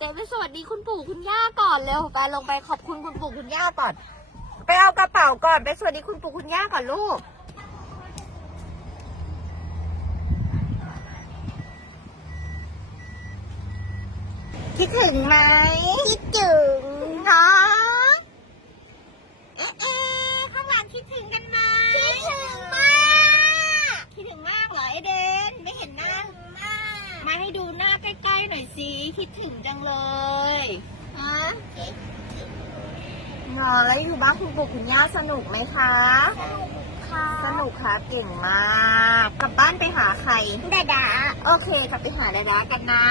ไปสวัสดีคุณย่าก่อนเร็วไปลงไปขอบคุณคุณปู่คุณย่าก่อน ไปเอากระเป๋าก่อนไปสวัสดีคุณปู่คุณย่าก่อนลูกคิดถึงไหมคิดถึงเนาะเอ๊ะเอ๊ะข้างหลังคิดถึงกันไหมคิดถึงมาก คิดถึงมากเหรอไอเดน ไม่เห็นหน้ามา ให้ดูหน้าใกล้ๆหน่อยสิคิดถึงจังเลยฮะนอนแล้วอยู่บ้านคุณปู่คุณย่าสนุกไหมคะค่ะ สนุกค่ะเก่งมากกลับบ้านไปหาใครดาดาโอเคกลับไปหาดาดากันนะ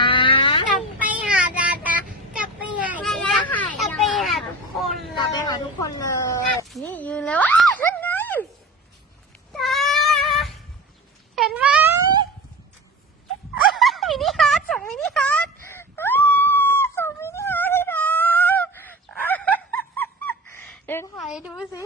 กลับไปหาดาดากลับไปหาดาดากลับไปหาทุกคนกลับไปเลยหาทุกคนเลย นี่ยืนเลยว่านั่นไง จ้า เห็นไหม มินิฮาร์ดส่งมินิฮาร์ดอ้าวส่งมินิฮาร์ดให้เรา เดินถ่ายดูสิ